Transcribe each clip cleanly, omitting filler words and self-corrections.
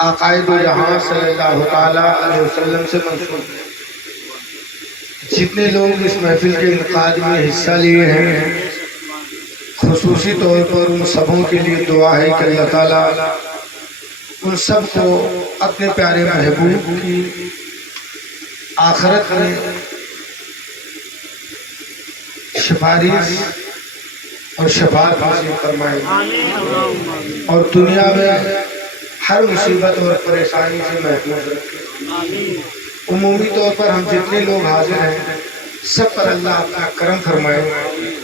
عقائد و جہاں صلی اللہ تعالیٰ علیہ وسلم سے منسوب ہے۔ جتنے لوگ اس محفل کے انعقاد میں حصہ لیے ہیں، خصوصی طور پر ان سبوں کے لیے دعا ہے کہ اللہ تعالیٰ ان سب کو اپنے پیارے محبوب کی آخرت میں سفارش اور شفاعت نصیب فرمائے اور دنیا میں ہر مصیبت اور پریشانی سے محفوظ رکھے۔ عمومی طور پر ہم جتنے لوگ حاضر ہیں سب پر اللہ اپنا کرم فرمائے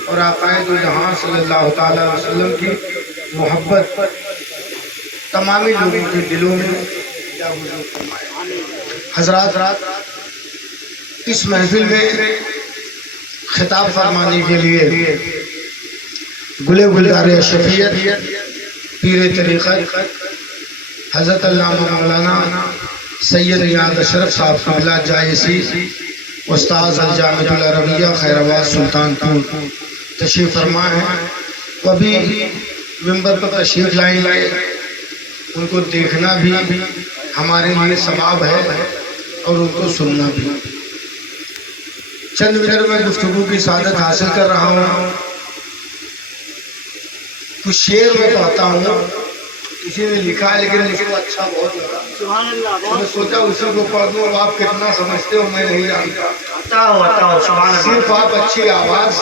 اور عقائد و جہاں صلی اللہ تعالیٰ علیہ وسلم کی محبت تمامی لوگوں کے دلوں میں حضور فرمائے۔ حضرات، اس محفل میں خطاب فرمانے کے لیے گلے گلزار شفیعت پیر طریقت حضرت علامہ مولانا سید ریاض اشرف صاحب قبلہ جائسی استاذ الجامعہ العربیہ خیرآباد سلطانپور تشریف فرما ہے۔ وہ بھی منبر پر تشریف لائیں گے، ان کو دیکھنا بھی ہمارے لیے ثواب ہے اور ان کو سننا بھی۔ چند منٹ میں گفتگو کی سعادت حاصل کر رہا ہوں۔ کچھ شعر میں پڑھتا ہوں، کسی نے لکھا ہے لیکن مجھ کو اچھا بہت لگا، میں نے سوچا اسی کو پڑھ دوں۔ اور آپ کتنا سمجھتے ہو میں نہیں جانتا، صرف آپ اچھی آواز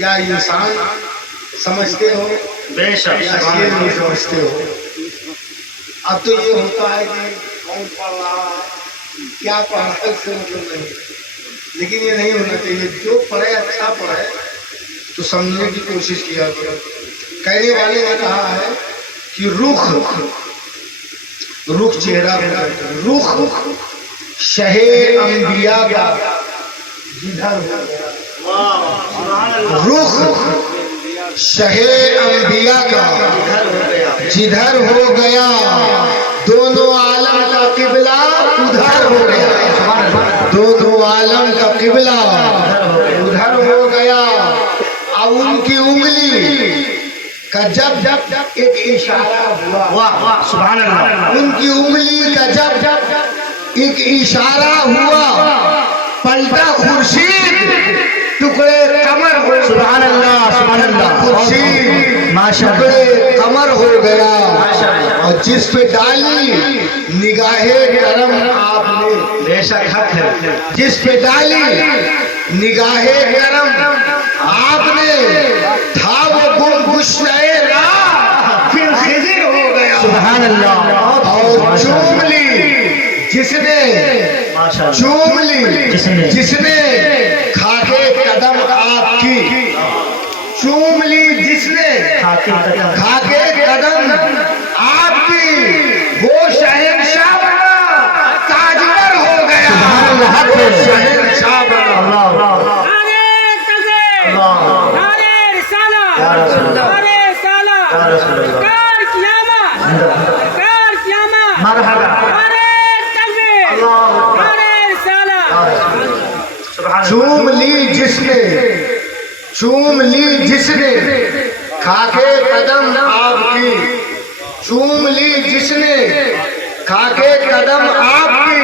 یا انسان سمجھتے ہو یا شعر نہیں سمجھتے ہو۔ اب تو یہ ہوتا ہے کہ کون پڑھ رہا ہے کیا پڑھ رہا ہے اس سے مطلب نہیں، لیکن یہ نہیں ہونا چاہیے۔ جو پڑھے اچھا پڑھے تو سمجھنے کی کوشش کیا کرو۔ کہنے والے نے کہا ہے کہ رخ چہرہ رخ شہ انبیاء کا جدھر ہو گیا، رخ شہ انبیاء کا جدھر ہو گیا، دونوں عالم کا قبلہ ادھر ہو گیا، دونوں عالم کا قبلہ ادھر ہو گیا۔ اب ان کی انگلی کا جب ایک اشارہ ہوا، سبحان اللہ، ان کی انگلی کا جب ایک اشارہ ہوا، پلٹا خورشید ٹکڑے قمر ہو، سبحان اللہ سبحان اللہ، خورشید ٹکڑے قمر ہو گیا، اور جس پہ ڈالی نگاہ کرم آپ نے، بے شک حق ہے، جس پہ ڈالی نگاہ کرم آپ نے، تھا وہ گم گشتۂ راہ پھر خضر ہو گیا، سبحان اللہ، اور چوم لی جس نے، چوم لی جس نے کھاکے قدم آپ کی، چوم لی جس نے کھاکے قدم آپ کی، وہ شہنشاہ بنا تاجور ہو گیا، وہ شہنشاہ بنا۔ چوم لی جس نے، چوم لی جس نے کھاکے قدم آپ کی، چوم لی جس نے کھاکے قدم آپ کی،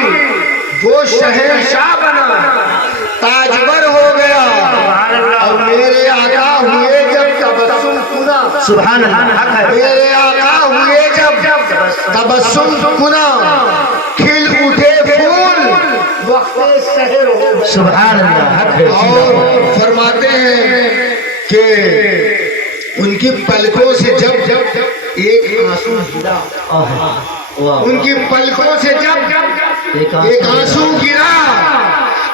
وہ شہنشاہ بنا تاجور ہو گیا، اور میرے آقا ہوئے جب تبسم کنا، سبحان اللہ، میرے آقا ہوئے جب تبسم کنا، کھل اٹھے پھول وقت سحر ہو گیا، سبحان اللہ۔ اور فرماتے ہیں کہ ان کی پلکوں سے جب ایک آنسو گرا، ان کی پلکوں سے جب ایک آنسو گرا،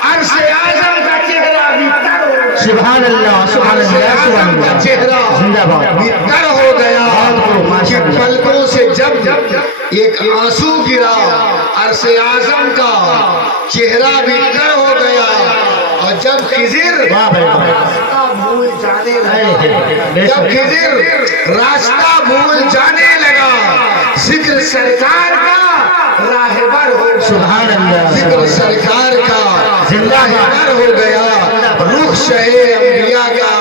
عرش اعظم کا چہرہ بھی تر ہو گیا، سبحان اللہ سبحان اللہ، کا چہرہ بھی تر ہو گیا، ان کی پلکوں سے جب ایک آنسو گرا، عرش اعظم کا چہرہ بھی تر ہو گیا، اور جب خضر راستہ بھول جانے لگا، جب خضر راستہ بھول جانے لگا، ذکر سرکار کا راہبر ہو، سبحان اللہ، ذکر سرکار کا راہبر ہو گیا، رخ شہ انبیاء کا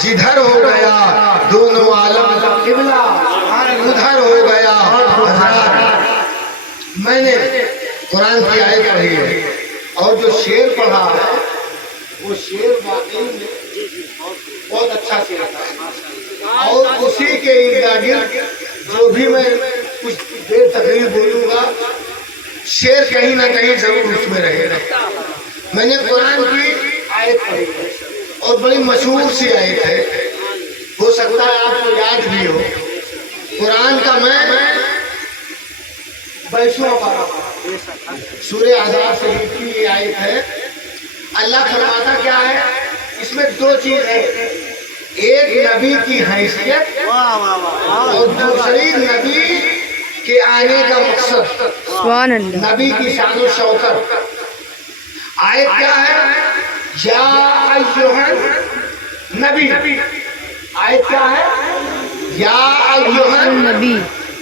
جدھر ہو گیا، دونوں عالم کا قبلہ میں نے قرآن کی آیت پڑھی ہے اور جو شعر پڑھا ہے وہ شعر واقعی میں بہت اچھا شعر تھا، اور اسی کے ارد گرد جو بھی میں کچھ دیر تقریر بولوں گا شعر کہیں نہ کہیں ضرور اس میں رہے گا۔ میں نے قرآن کی آیت پڑھی ہے اور بڑی مشہور سی آیت ہے، ہو سکتا ہے آپ کو یاد بھی ہو۔ قرآن کا میں 22واں پارہ سورہ احزاب شریف کی یہ آیت ہے۔ اللہ فرماتا کیا ہے اس میں؟ دو چیز ہے، ایک نبی کی حیثیت اور دوسری نبی کے آنے کا مقصد، سبحان اللہ۔ نبی کی شان و شوکت۔ آیت کیا ہے؟ یا ایھا نبی، آیت کیا ہے؟ یا ایھا نبی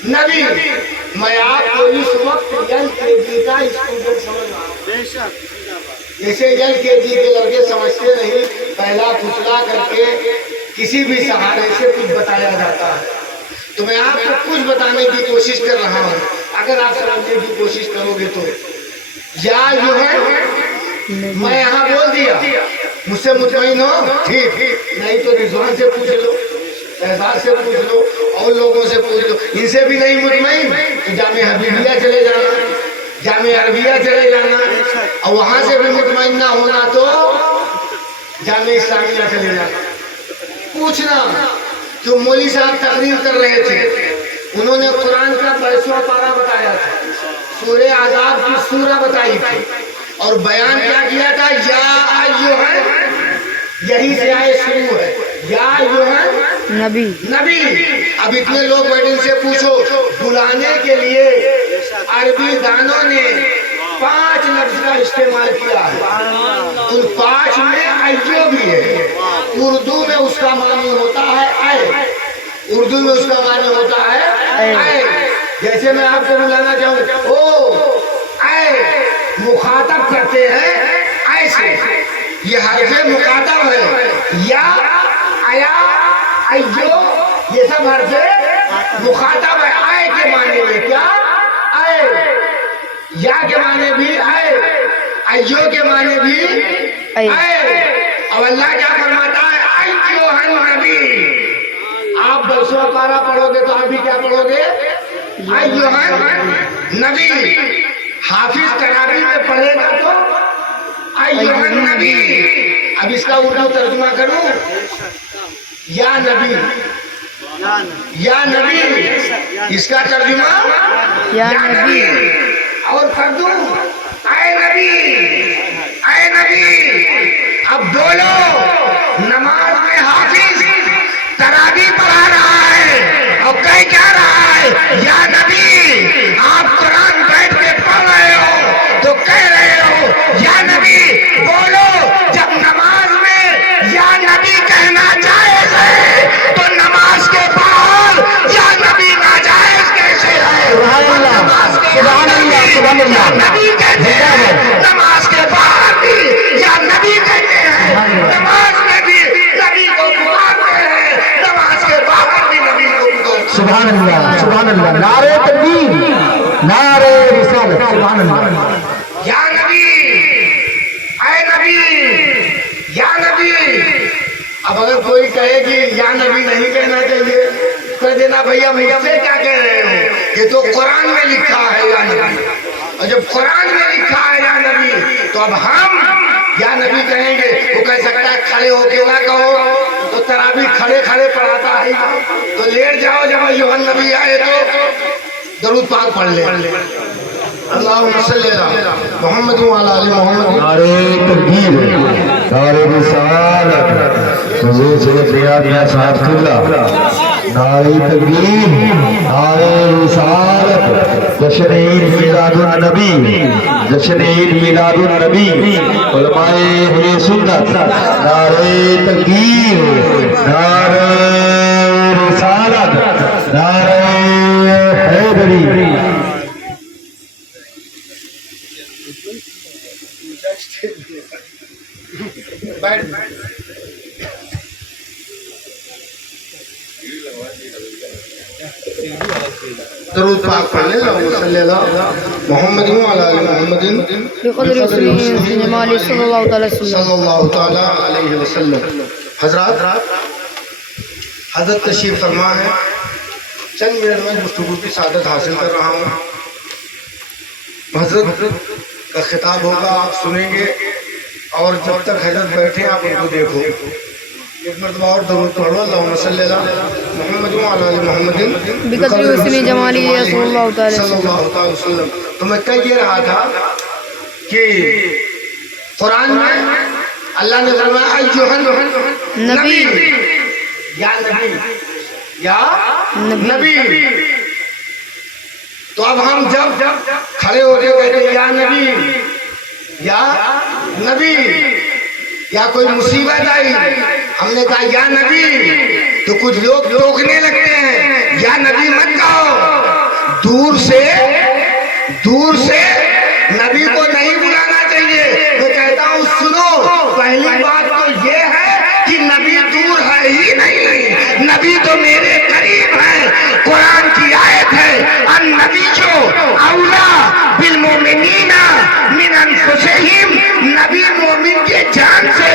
نبی۔ میں آپ کو اس وقت ایل کے جی کا اسٹوڈنٹ سمجھ رہا ہوں، جیسے ایل کے جی کے لڑکے سمجھتے نہیں، پہلا پھسلا کر کے کسی بھی سہارے سے کچھ بتایا جاتا ہے، تو میں آپ کو کچھ بتانے کی کوشش کر رہا ہوں، اگر آپ سمجھنے کی کوشش کرو گے تو۔ یا ایھا، میں یہاں بول دیا، مجھ سے مطمئن ہو؟ ٹھیک، نہیں تو رضوان سے پوچھ لو، احساس سے پوچھ لو، اور لوگوں سے پوچھ لو، ان سے بھی نہیں مطمئن تو جامعہ حبیبیہ چلے جانا، جامعہ عربیہ چلے جانا، اور وہاں سے بھی مطمئن نہ ہونا تو جامعہ اسلامیہ چلے جانا۔ پوچھنا کہ مولوی صاحب تقریر کر رہے تھے، انہوں نے قرآن کا 22واں پارہ بتایا تھا، سورہ احزاب کی سورہ بتائی تھی، اور بیان کیا کیا تھا؟ یا ایھا، یہی سے آئے شروع ہے، یا ایھا نبی۔ نبی۔ اب اتنے لوگ بیٹھے ان سے پوچھو، بلانے کے لیے عربی دانوں نے 5 لفظ کا استعمال کیا ہے، ان 5 میں ایو بھی ہے۔ اردو میں اس کا معنی ہوتا ہے اے، اردو میں اس کا معنی ہوتا ہے اے۔ جیسے میں آپ کو بلانا چاہوں، او اے، مخاطب کرتے ہیں ایسے، یہ حرف مخاطب ہے۔ یا ایا ایو، یہ سب حرف مخاطب ہے۔ اے کے معنی میں کیا؟ اے۔ یا کے معنی بھی اے، ایو کے معنی بھی اے۔ اب اللہ کیا فرماتا ہے؟ ایھا النبی۔ آپ 22واں پارہ پڑھو گے تو آپ بھی کیا پڑھو گے؟ ایھا نبی۔ حافظ تراویح میں پڑھے گا تو ایھا النبی۔ اب اس کا اردو ترجمہ کروں، یا نبی، یا نبی، اس کا ترجمہ یا یا نبی۔ نبی، اور کر دوں اے نبی، اے نبی۔ اب بولو، نماز میں حافظ تراویح پڑھا رہا ہے اور کہہ کیا رہا ہے؟ یا نبی۔ آپ قرآن بیٹھ کے پڑھ رہے ہو تو کہہ رہے ہو یا نبی۔ بولو، جب نماز میں یا نبی کہنا جائز ہے تو نماز کے بعد یا نبی ناجائز کیسے ہے؟ سبحان اللہ، سبحان اللہ، سبحان اللہ۔ نبی کہتے ہیں، نماز کے بعد بھی یا نبی کہتے ہیں، نماز میں بھی نبی کو پکارتے ہیں، نماز کے بعد بھی نبی کو پکارتے ہیں۔ سبحان اللہ، سبحان اللہ، نعرہ تکبیر، نعرہ رسالت، سبحان اللہ۔ یا نبی، اے نبی، یا نبی۔ اب اگر کوئی کہے کہ یا نبی نہیں کہنا چاہیے، کہہ دینا بھیا مجھ سے کیا کہہ رہے ہو، یہ تو قرآن میں لکھا ہے یا نبی، اور جب قرآن میں لکھا ہے یا نبی تو اب ہم یا نبی کہیں گے۔ وہ کہہ سکتا ہے کھڑے ہو کے نہ کہو، تو تراویح کھڑے کھڑے پڑھاتا ہے، تو لیٹ جاؤ، جب ایھا النبی آئے تو درود پاک پڑھ لے۔ اللہم صلی علی محمد وعلی آل محمد۔ نعرہ تکبیر، نعرہ رسالت، حضور صلی اللہ علیہ وسلم، نعرہ تکبیر، نعرہ رسالت، جشن عید میلاد النبی، جشن عید میلاد النبی، علماء اہل سنت، نعرہ تکبیر، نعرہ رسالت، نعرہ حیدری۔ بیٹھ درود پاک پڑھ لیں اللہم صلی اللہ محمد وعلی آل محمد بقدر رسول جمال صلی اللہ تعالی وسلم صلی اللہ تعالی علیہ وسلم. حضرات حضرت تشریف فرما ہے. چند منٹ میں گفتگو کی سعادت حاصل کر رہا ہوں. حضرت کا خطاب ہوگا، آپ سنیں گے، اور جب تک حضرت بیٹھے آپ ان کو دیکھو. ایک مرتبہ اور درود پڑھو اللہم صلی اللہ محمد وعلی آل محمد بقدر رسول جمال صلی اللہ تعالی صلی اللہ تعالی وسلم. تو میں کہہ یہ رہا تھا کہ قرآن میں اللہ نے فرمایا ایھا نبی یا نبی یا نبی. تو اب ہم جب کھڑے ہو کے کہتے ہیں یا نبی یا نبی، یا کوئی مصیبت آئی ہم نے کہا یا نبی، تو کچھ لوگ ٹوکنے لگتے ہیں یا نبی مت کہو. دور سے نبی کو نہیں بلانا چاہیے. میں کہتا ہوں سنو، پہلی بات تو یہ ہے کہ نبی دور ہے ہی نہیں، نبی تو میرے قریب ہے. قرآن کی آیت ہے النبی جو اولا بالمؤمنین من انفسہم، نبی مومن کے جان سے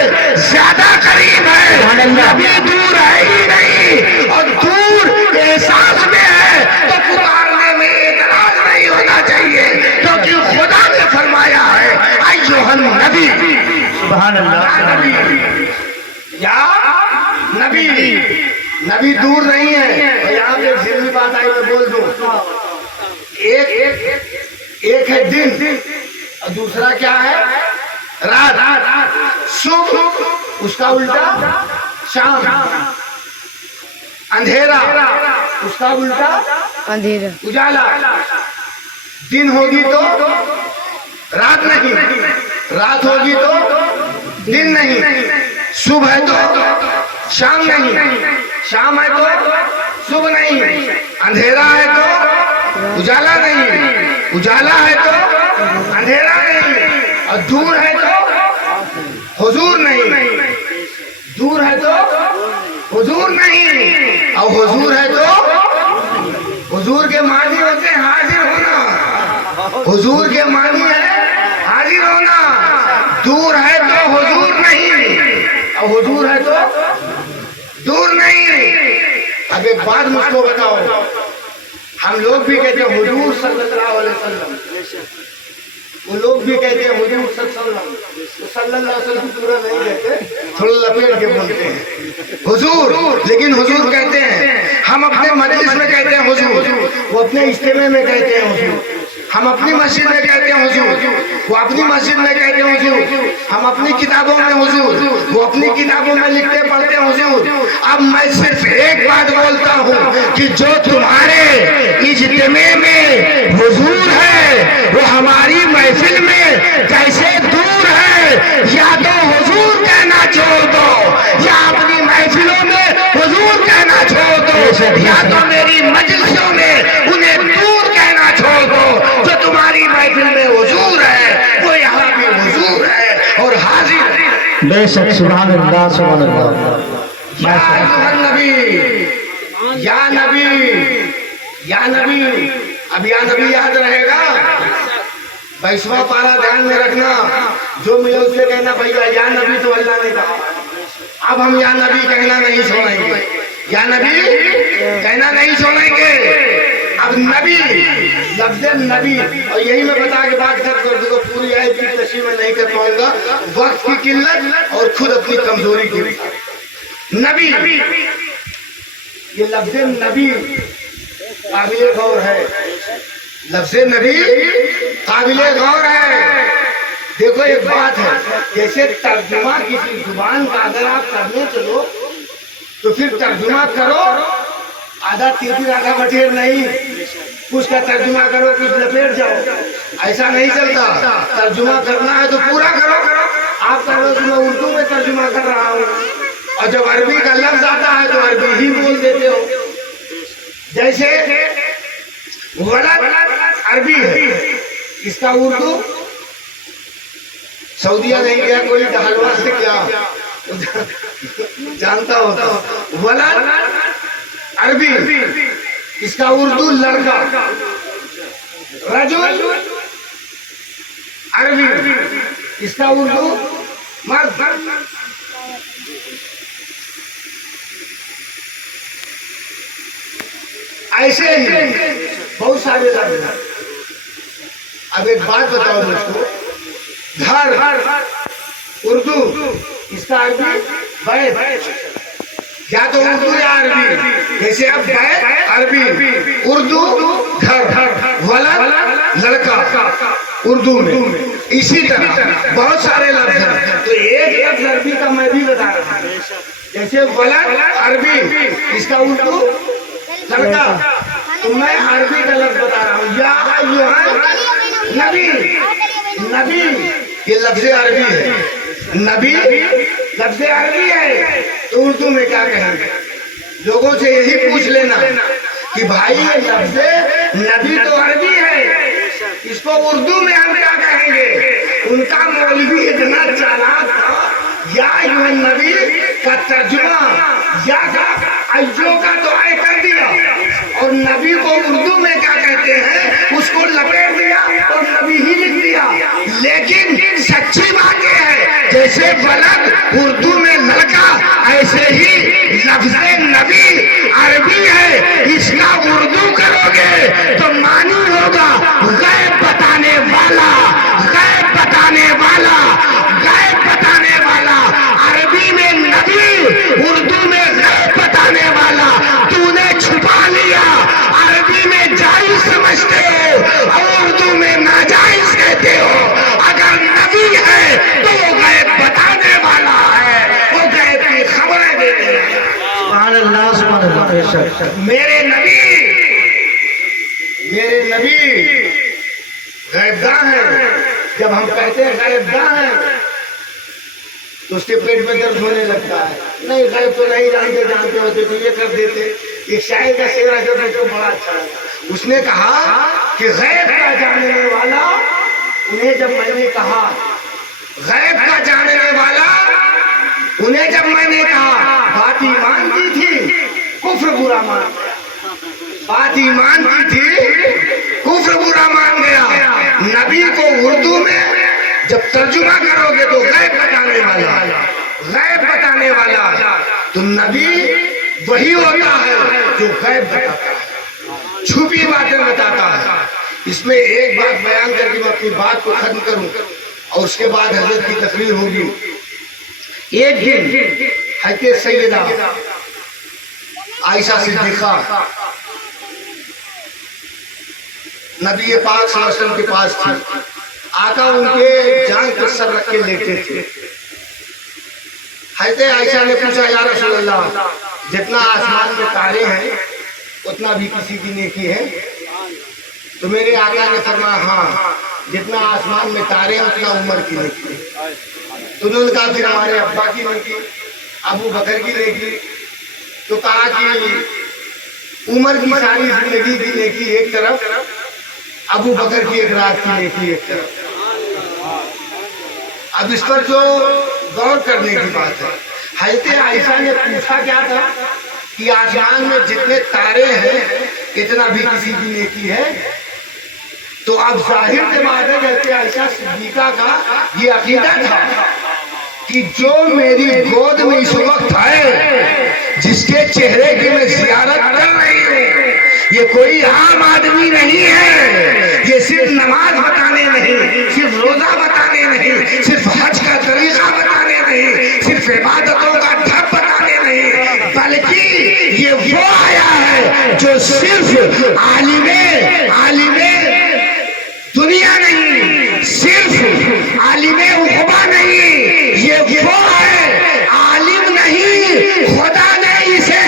زیادہ قریب ہے. نبی دور ہے ہی نہیں، اور دور احساس میں ہے تو پکارنے میں اعتراض نہیں ہونا چاہیے، کیونکہ خدا نے فرمایا ہے ایھا النبی. سبحان اللہ. یا نبی، نبی دور نہیں ہے. یہاں پہ ایک ضروری بات آئی میں بول دوں. ایک ہے دن اور دوسرا کیا ہے؟ رات. صبح اس کا الٹا شام، اندھیرا اس کا الٹا اندھیرا، اجالا. دن ہوگی تو رات نہیں، رات ہوگی تو دن نہیں، صبح ہے تو شام نہیں، شام ہے تو صبح نہیں، اندھیرا ہے تو اجالا نہیں، اجالا ہے تو اندھیرا نہیں، اور دور ہے تو حضور نہیں. دور ہے تو حضور نہیں، اور حضور ہے تو حضور کے معنی ہوتے ہیں حاضر ہونا. حضور کے معنی ہے حاضر ہونا. دور ہے تو حضور نہیں، اور حضور ہے تو دور نہیں. اب ایک بات مجھ کو بتاؤ، ہم لوگ بھی کہتے ہیں حضور صلی اللہ علیہ وسلم، وہ لوگ بھی کہتے ہیں حضور صلی اللہ علیہ وسلم، صلی اللہ علیہ وسلم پورا نہیں کہتے، تھوڑا لپیٹ کے بولتے ہیں حضور. لیکن حضور کہتے ہیں، ہم اپنے مجلس میں کہتے ہیں حضور، وہ اپنے اجتماع میں کہتے ہیں حضور. ہم اپنی مسجد میں کہتے ہیں حضور، وہ اپنی مسجد میں کہتے ہیں حضور. ہم اپنی کتابوں میں حضور، وہ اپنی کتابوں میں لکھتے پڑھتے ہیں حضور. اب میں صرف ایک بات بولتا ہوں کہ جو تمہارے اجتماع میں حضور ہے وہ ہماری محفل میں کیسے دور ہے. یا تو حضور کہنا چھوڑ دو، یا اپنی محفلوں میں حضور کہنا چھوڑ دو، یا تو میری مجلسوں میں انہیں دور کہنا چھوڑ دو. جو تمہاری محفل میں حضور ہے وہ یہاں بھی حضور ہے اور حاضر ہے. بے شک. سبحان اللہ. سبحان اللہ. یا نبی یا نبی یا نبی. اب یا نبی یاد رہے گا. 22واں پارہ دھیان میں رکھنا، جو ملے اس سے کہنا بھیا یا نبی تو اللہ نے کہا. اب ہم یا نبی کہنا نہیں چھوڑیں گے، یا نبی کہنا نہیں چھوڑیں گے. اب نبی، لفظ نبی، اور یہی میں بتا کے بات کر دوں، پوری آیت کی تشریح میں نہیں کر پاؤں گا، وقت کی قلت اور خود اپنی کمزوری کی. نبی، یہ لفظ نبی قابل غور ہے. لفظ نبی قابل غور ہے. دیکھو ایک بات ہے، جیسے ترجمہ کسی زبان کا اگر آپ کرنے چلو تو پھر ترجمہ کرو، آدھا تیر آدھا بٹیر نہیں، کچھ کا ترجمہ کرو کچھ لپیٹ جاؤ، ایسا نہیں چلتا. ترجمہ کرنا ہے تو پورا کرو. آپ کہو کہ میں اردو میں ترجمہ کر رہا ہوں، اور جب عربی کا لفظ آتا ہے تو عربی ہی بول دیتے ہو. جیسے ولد عربی ہے، اس کا اردو سعودیہ نہیں گیا کوئی حلوہ سے کیا جانتا ہوتا. ولد عربی، اس کا اردو لڑکا، رجل عربی، اس کا اردو مرد۔ ایسے ہی بہت سارے لفظ ہیں۔ اب ایک بات بتاؤ مجھ کو، گھر اردو، اس کا عربی بیت، یا تو اردو یا عربی، جیسے اب بیت عربی، اردو گھر، ولد لڑکا اردو میں، اسی طرح بہت سارے لفظ ہیں۔ تو ایک لفظ عربی کا میں بھی بتا رہا ہوں، جیسے ولد عربی، اس کا اردو لڑکا، تو میں عربی کا لفظ بتا رہا ہوں، یا ایھا نبی، نبی یہ لفظ عربی ہے، نبی لفظ عربی ہے، تو اردو میں کیا کہیں گے؟ لوگوں سے یہی پوچھ لینا کہ بھائی یہ لفظ نبی تو عربی ہے، اس کو اردو میں ہم کیا کہیں گے؟ ان کا مولوی اتنا چالاک تھا، یا ایھا نبی کا ترجمہ یا ایو کا تو اے کر دیا، اور نبی کو اردو میں کیا کہتے ہیں اس کو لپیٹ دیا اور نبی ہی لکھ دیا۔ لیکن سچی بات یہ ہے، جیسے ولد اردو میں لڑکا، ایسے ہی لفظ نبی عربی ہے، اس کا اردو کرو گے تو معنی ہوگا غیب بتانے والا، غیب بتانے والا، غیب بتانے والا۔ عربی میں نبی، اردو میں غیب بتانے والا، تو نے چھپا لیا، عربی میں جائز سمجھتے ہو اور اردو میں ناجائز کہتے ہو۔ اگر نبی ہے تو وہ غیب بتانے والا ہے، وہ غیب کی خبریں دیتے ہیں۔ سبحان اللہ، سبحان اللہ، بے شک۔ میرے نبی غیب گاہ ہیں۔ جب ہم کہتے ہیں غیب گاہ ہیں تو اس کے پیٹ میں درد ہونے لگتا ہے، نہیں غیب تو نہیں جانتے ہوتے تو یہ کر دیتے۔ یہ شاعر کا شعر ہے جو مجھ کو بڑا اچھا لگا، اس نے کہا کہ غیب کا جاننے والا، انہیں جب میں نے کہا غیب کا جاننے والا، انہیں جب میں نے کہا بات ایمان کی تھی کفر برا مان گیا، بات ایمان کی تھی کفر برا مان گیا۔ نبی کو اردو میں جب ترجمہ کرو گے تو غیب بتانے والا، غیب بتانے والا، تو نبی وہی ہوتا ہے جو غیب بتاتا ہے، چھپی باتیں بتاتا ہے۔ اس میں ایک بات بیان کر کے میں اپنی بات کو ختم کروں اور اس کے بعد حضرت کی تقریر ہوگی۔ ایک دن حضرت سیدہ عائشہ صدیقہ نبی پاک صلی اللہ علیہ وسلم کے پاس تھی، آقا ان کے جان پر سر رکھ کے لیٹے تھے۔ حضرت عائشہ نے پوچھا یا رسول اللہ، جتنا آسمان میں تارے ہیں اتنا بھی کسی کی نیکی ہے؟ تو میرے آقا نے فرمایا ہاں، جتنا آسمان میں تارے ہیں اتنا عمر کی نیکی ہے۔ تو انہوں نے کہا پھر ہمارے ابا کی نیکی، ابو بکر کی نیکی؟ تو کہا کہ عمر کی ساری زندگی کی نیکی ایک طرف، ابو بکر کی ایک رات کی نیکی ایک طرف۔ اب اس پر جو غور کرنے کی بات ہے، حضرت عائشہ نے پوچھا کیا تھا کہ آسمان میں جتنے تارے ہیں اتنا بھی کسی کی نیکی ہے؟ تو اب ظاہر سے بات ہے حضرت عائشہ صدیقہ کا یہ عقیدہ تھا کہ جو میری گود میں اس وقت ہے، جس کے چہرے کی میں زیارت کر رہی ہوں، یہ کوئی عام آدمی نہیں ہے، یہ صرف نماز بتانے نہیں، صرف روزہ بتانے نہیں، صرف حج کا طریقہ بتانے نہیں، صرف عبادتوں کا ڈھب بتانے نہیں، بلکہ یہ وہ آیا ہے جو صرف عالم دنیا نہیں، صرف عالم عقبہ نہیں، یہ وہ ہے عالم نہیں، خدا نے اسے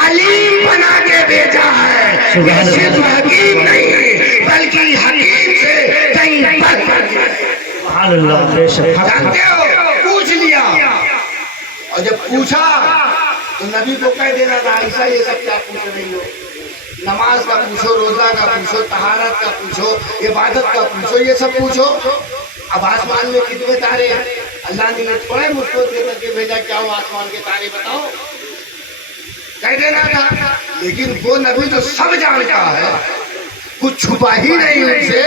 علیم بنا کے بھیجا ہے۔ یہ صرف حکیم نہیں بلکہ حکیم سے کہیں بڑھ کر کے۔ سبحان اللہ، بے شک۔ جانتے ہو، پوچھ لیا، اور جب پوچھا تو نبی کو کہہ دینا تھا عائشہ یہ سب کیا پوچھ رہی ہو؟ نماز کا پوچھو، روزہ کا پوچھو، طہارت کا پوچھو، عبادت کا پوچھو، یہ سب پوچھو۔ اب آسمان میں کتنے تارے ہیں؟ اللہ نے تھوڑے مجھ کو دے کر کے بھیجا، کیا ہو آسمان کے تارے بتاؤ؟ کہہ دینا تھا۔ لیکن وہ نبی جو سب جانتا ہے، کچھ چھپا ہی نہیں ان سے،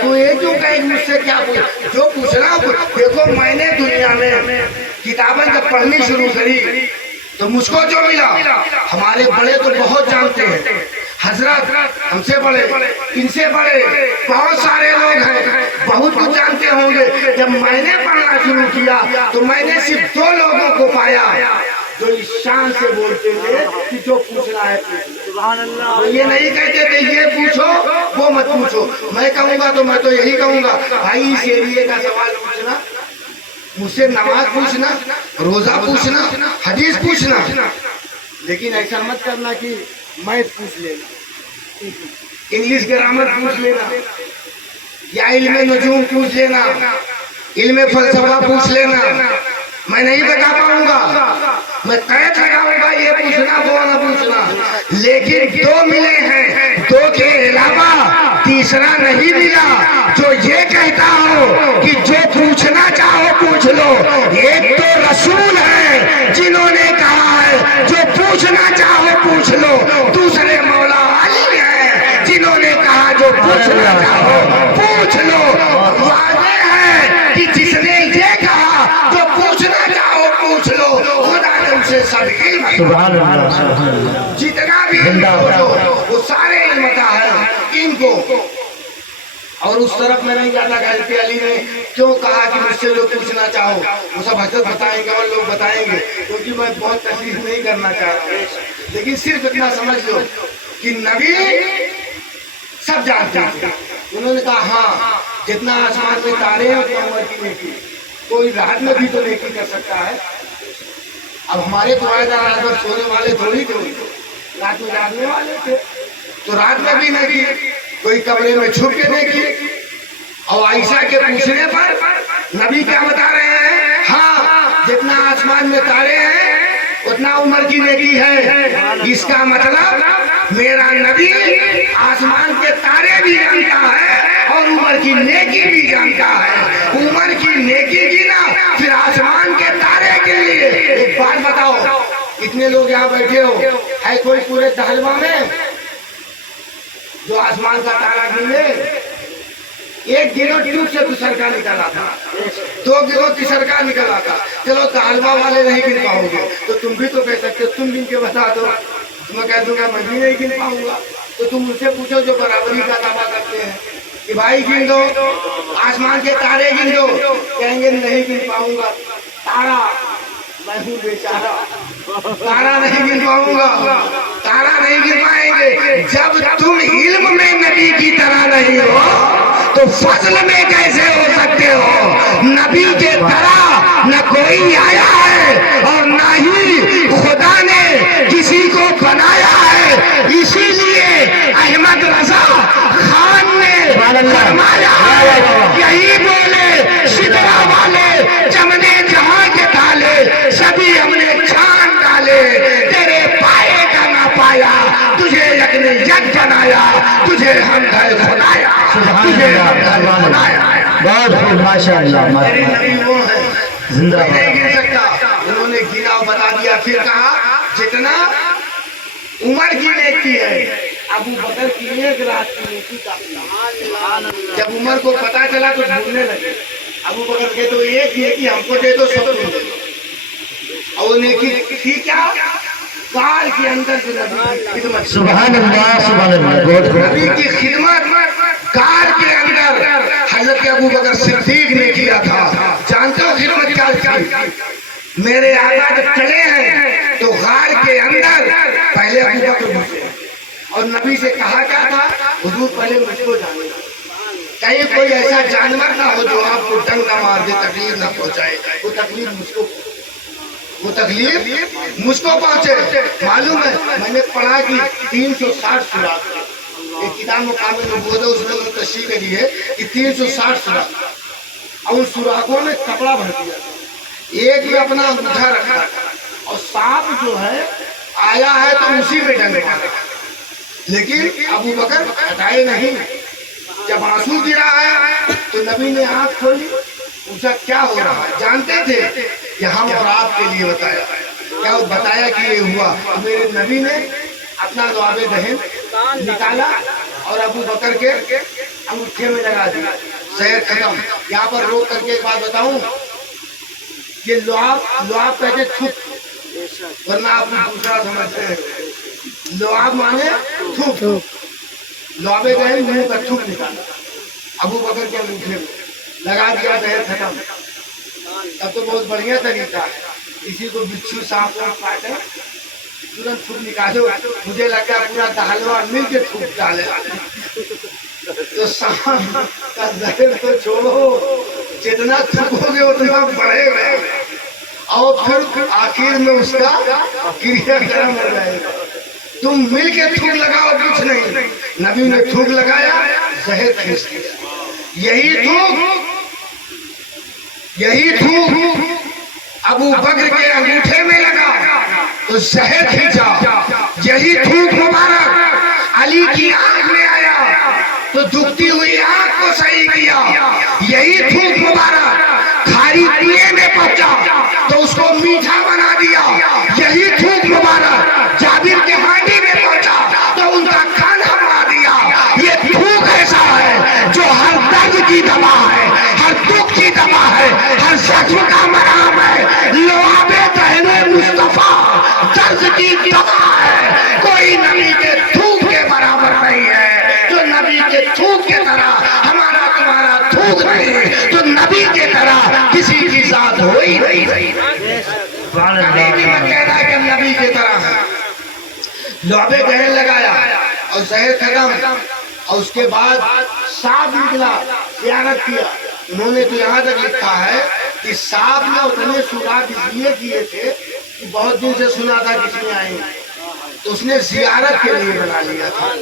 تو یہ کیوں کہیں مجھ سے کیا پوچھ، جو پوچھنا دیکھو میں نے دنیا میں کتابیں جب پڑھنی شروع کری تو مجھ کو جو ملا، ہمارے بڑے تو بہت جانتے ہیں، حضرت ہم سے بڑے، ان سے بڑے بہت سارے لوگ ہیں، بہت کچھ جانتے ہوں گے۔ جب میں نے پڑھنا شروع کیا تو میں نے صرف 2 لوگوں کو پایا جو اس شان سے بولتے تھے کہ جو پوچھنا ہے پوچھو، یہ نہیں کہتے تھے یہ پوچھو وہ مت پوچھو۔ میں کہوں گا تو میں تو یہی کہوں گا، بھائی اس ایریے کا سوال پوچھنا، مجھ سے نماز پوچھنا، روزہ پوچھنا، حدیث پوچھنا، لیکن ایسا مت کرنا کہ میتھ پوچھ لینا، انگلش گرامر پوچھ لینا، یا علم نجوم پوچھ لینا، علم فلسفہ پوچھ لینا۔ میں نہیں بتا پاؤں گا، میں قید لگاؤں گا یہ پوچھنا وہ نہ پوچھنا، لیکن 2 ملے ہیں، 2 کے علاوہ تیسرا نہیں ملا جو یہ کہتا ہو کہ جو پوچھنا چاہو پوچھ لو۔ ایک تو رسول ہے جنہوں نے کہا ہے جو پوچھنا چاہو پوچھ لو، دوسرے مولا علی ہیں جنہوں نے کہا جو پوچھنا چاہو پوچھ لو۔ واضح ہے کہ جس نے یہ کہا جو پوچھنا چاہو پوچھ لو، خدا نے اسے سب علم سبحان اللہ، جتنا بھی علم ہو وہ سارے علم کا ہے ان کو۔ اور اس طرف میں نہیں جاتا کہ حضرت علی نے کیوں کہا کہ مجھ سے جو پوچھنا چاہو، وہ سب حضرت بتائیں گے اور لوگ بتائیں گے، کیونکہ میں بہت تشریح نہیں کرنا چاہتا، لیکن صرف اتنا سمجھ لو کہ نبی سب جانتے ہیں۔ انہوں نے کہا ہاں جتنا آسمان میں تارے ہیں اتنا عمر کی نیکی، کوئی رات میں بھی تو نیکی کر سکتا ہے۔ اب ہمارے قاعدہ رات میں سونے والے تھوڑی تھے، رات میں جاگنے والے تھے، تو رات میں بھی نیکی، کوئی کمرے میں چھپ کے نیکی۔ اور عائشہ کے پوچھنے پر نبی کیا بتا رہے ہیں؟ ہاں جتنا آسمان میں تارے ہیں اتنا عمر کی نیکی ہے۔ اس کا مطلب میرا نبی آسمان کے تارے بھی جانتا ہے اور عمر کی نیکی بھی جانتا ہے۔ عمر کی نیکی کی نا پھر آسمان کے تارے کے لیے۔ ایک بات بتاؤ، اتنے لوگ یہاں بیٹھے ہو، ہے کوئی پورے دہلوا میں جو آسمان کا تارا گنے؟ ایک گنو ٹیوب سے دوسر کا نکل آتا، 2 گنو تیسر کا نکل آتا۔ چلو طالبہ والے نہیں گن پاؤ گے تو تم بھی تو کہہ سکتے تم گن کے بتا دو، میں کہہ دوں گا میں بھی نہیں گن پاؤں گا، تو تم ان سے پوچھو جو برابری کا دعویٰ کرتے ہیں کہ بھائی گن دو، آسمان کے تارے گن دو، کہیں گے نہیں گن پاؤں گا، تارا میں ہوں بیچارہ، تارا نہیں گن پاؤں گا، تارا نہیں گن پائیں گے۔ جب تم علم میں نبی کی طرح نہیں ہو تو فضل میں کیسے ہو سکتے ہو؟ نبی کے طرح نہ کوئی آیا ہے اور نہ ہی خدا نے کسی کو بنایا ہے۔ اسی لیے احمد رضا خان نے فرمایا ہے، یہی بولے سدرا والے چمنے جہاں کے تالے سبھی ہم نے چھان ڈالے، تیرے پائے کا نہ پایا، تجھے یکنے یک بنایا، تجھے حمد ہے خدایا، تجھے حمد ہے خدایا۔ بہت خوب، ماشاء اللہ، میرے نبی وہ ہیں، زندہ میں نہیں گر سکتا۔ انہوں نے گنا اور بتا دیا، پھر کہا جتنا عمر کی نیکی ہے ابو بکر کی 1 رات کی نیکی کافی۔ جب عمر کو پتا چلا تو ڈھونڈنے لگے، ابو بکر کے تو ایک نیکی ہم کو دے دو، سب تم دے دو۔ اور وہ نیکی تھی کیا؟ کار کے اندر جو نبی کی خدمت، سبحان اللہ، سبحان اللہ، بہت خوب۔ نبی کی خدمت کار کے اندر حضرت ابو بکر صدیق نے کیا تھا۔ جانتے ہو خدمت کیا تھی؟ میرے آقا جب چلے ہیں تو غار کے اندر پہلے ابو بکر گھسے اور نبی سے کہا کیا تھا؟ حضور پہلے مجھ کو جانے کہیں کوئی ایسا جانور نہ ہو جو آپ کو ڈنگ نہ مار دے، تکلیف نہ پہنچائے، وہ تکلیف مجھ کو پہنچے۔ معلوم ہے میں نے پڑھا کہ 360 سوراخ، ایک کتاب مقام نبوت ہے اس میں تشریح کری ہے کہ 360 سوراخ، اور ان سوراخوں میں کپڑا بھر دیا، ایک بھی اپنا انگوٹھا رکھا، اور سانپ جو ہے آیا ہے تو اسی پہ ڈنگ مارا، لیکن ابو بکر ہٹائے نہیں۔ جب آنسو گرا ہے تو نبی نے آنکھ کھولی، پوچھا کیا ہو رہا ہے؟ جانتے تھے کہ ہم اور آپ کے لیے بتایا، کیا بتایا کہ یہ ہوا؟ میرے نبی نے اپنا لعاب دہن نکالا اور ابو بکر کے انگوٹھے میں لگا دیا، زہر ختم۔ یہاں پر روک کر کے ایک بات بتاؤں، یہ لعاب کہتے تھوک، ورنہ آپ دوسرا سمجھتے ہیں۔ لعاب مانے تھوک، لعاب دہن منہ کا تھوک نکالا، ابو بکر کے انگوٹھے میں لگا دیا، زہر ختم۔ اب تو بہت بڑھیا طریقہ ہے، کسی کو بچھو سانپ کاٹے ترنت تھوک نکالو، مجھے لگتا ہے پورا دہلوا مل کے تھوک ڈالے، تو سانپ کا زہر تو چھوڑو، جتنا تھوکو گے اتنا بڑھے گا، اور پھر آخر میں اس کا کریا کرم ہو جائے گا۔ تم مل کے تھوک لگاؤ کچھ نہیں، نبی نے تھوک لگایا، زہر کھینچ دیا۔ یہی تھوک ابو بکر کے انگوٹھے میں لگا تو زہر کھینچا، یہی تھوک مبارک علی کی آنکھ میں آیا تو دکھتی ہوئی آنکھ کو صحیح کیا، یہی تھوک مبارک کھاری کنویں میں پہنچا تو اس کو میٹھا بنا دیا، یہی تھوک مبارک جابر کے ہانڈی میں پہنچا تو ان کا کھانا بنا دیا۔ یہ تھوک ایسا ہے جو ہر درد کی دوا ہے، ہر دکھ کی دوا ہے، ہر زخم کا مرہم ہے۔ لعاب دہن مصطفیٰ درد کی دوا ہے، کوئی نبی کے تھوک کے برابر نہیں ہے۔ جو نبی کے تھوک کے طرح ہمارا تمہارا تھوک نہیں، تو نبی کے طرح کسی کی ذات ہو ہی نہیں۔ کبھی بھی مت کہنا کہ نبی کے طرح ہے۔ لعاب دہن لگایا اور زہر ختم، اور اس کے بعد سانپ نکلا، زیارت کیا۔ انہوں نے تو یہاں تک لکھا ہے کہ سانپ نے اتنے سوراخ اس لیے کیے تھے کہ بہت دن سے سنا تھا کس میں آئیں گے، تو اس نے زیارت کے لیے بنا لیا تھا۔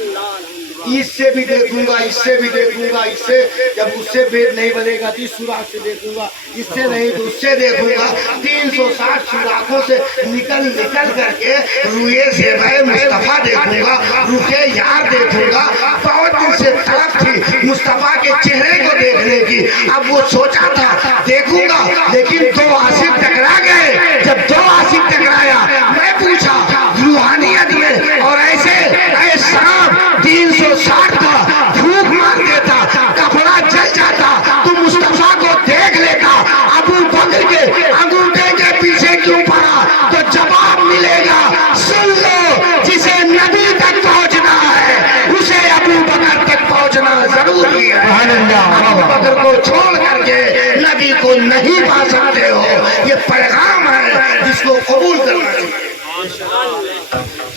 اس سے بھی دیکھوں گا، اس سے بھی دیکھوں گا، اس سے جب اس سے بید نہیں بنے گا تو اس سوراخ سے دیکھوں گا، اس سے نہیں تو اس سے دیکھوں گا۔ 360 سوراخوں سے نکل کر کے روئے زیبائے مصطفیٰ دیکھوں گا، روحے یار دیکھوں گا۔ بہت دن سے طرف تھی مصطفیٰ کے چہرے کو دیکھنے کی، اب وہ سوچا تھا دیکھوں گا، لیکن دو عاشق ٹکرا گئے۔ جب دو عاشق ٹکرایا، میں پوچھا روحانیت میں اور ایسے اے سانپ 360 کا پھونک مار دیتا، کپڑا جل جاتا تو مصطفیٰ کو دیکھ لیتا، ابو بکر کے انگوٹھے کے پیچھے کیوں پڑا؟ تو جواب ملے گا، سن لو، جسے نبی تک پہنچنا ہے اسے ابو بکر تک پہنچنا ضروری ہے۔ ابو بکر کو چھوڑ کر کے نبی کو نہیں پا سکتے ہو، یہ پیغام ہے جس کو قبول کرنا چاہیے۔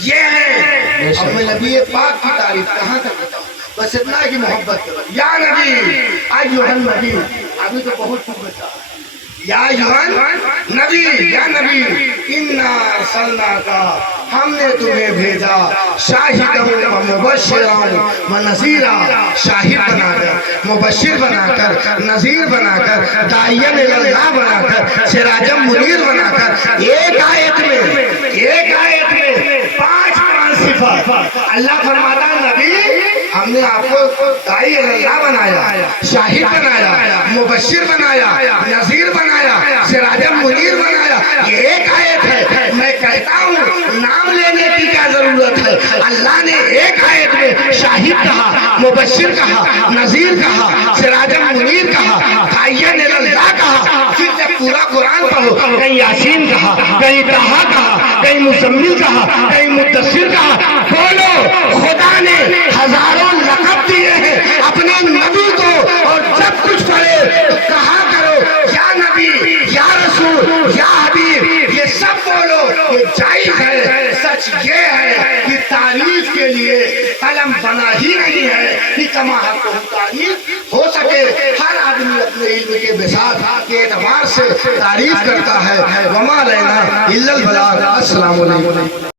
یہ ہے، اب میں نبی پاک کی تعریف کہاں تک بتاؤں، بس اتنا کی محبت کرو۔ یا نبی ایھا النبی، ابھی تو بہت کچھ بتا، یا ایھا نبی، یا نبی انا ارسلناک، ہم نے تمہیں بھیجا شاہدا و مبشرا و نذیرا، شاہد بنا کر، مبشر بنا کر، نذیر بنا کر، داعیا الی اللہ بنا کر، سراجا منیر بنا کر۔ ایک آیت میں 5 صفات اللہ فرماتا نبی ہم نے آپ کو داعی اللہ بنایا، شاہد بنایا، مبشر بنایا، نذیر بنایا، سراجا منیر بنایا۔ یہ ایک آیت ہے، میں کہتا ہوں نام لینے کی کیا ضرورت ہے؟ اللہ نے ایک آیت میں شاہد کہا، مبشر کہا، نذیر کہا، سراجا منیر کہا، داعی اللہ کہا۔ پھر جب پورا قرآن پڑھو، کہیں یاسین کہا، کہیں طٰہٰ کہا، کہیں مزمل کہا، کہیں مدثر کہا۔ بولو خدا نے ہزاروں لقب دیے ہیں اپنے نبی کو، اور جب کچھ پڑھے تو کہا کرو یا نبی، یا رسول، یا حبیب، یہ سب بولو، یہ جائز ہے۔ سچ یہ ہے کہ تعریف کے لیے قلم بنا ہی نہیں ہے کہ کما حق تعریف ہو سکے۔ ہر آدمی اپنے علم کے بساط کے اعتبار سے تعریف کرتا ہے۔ وما لینا الا البلاغ۔ السلام علیکم۔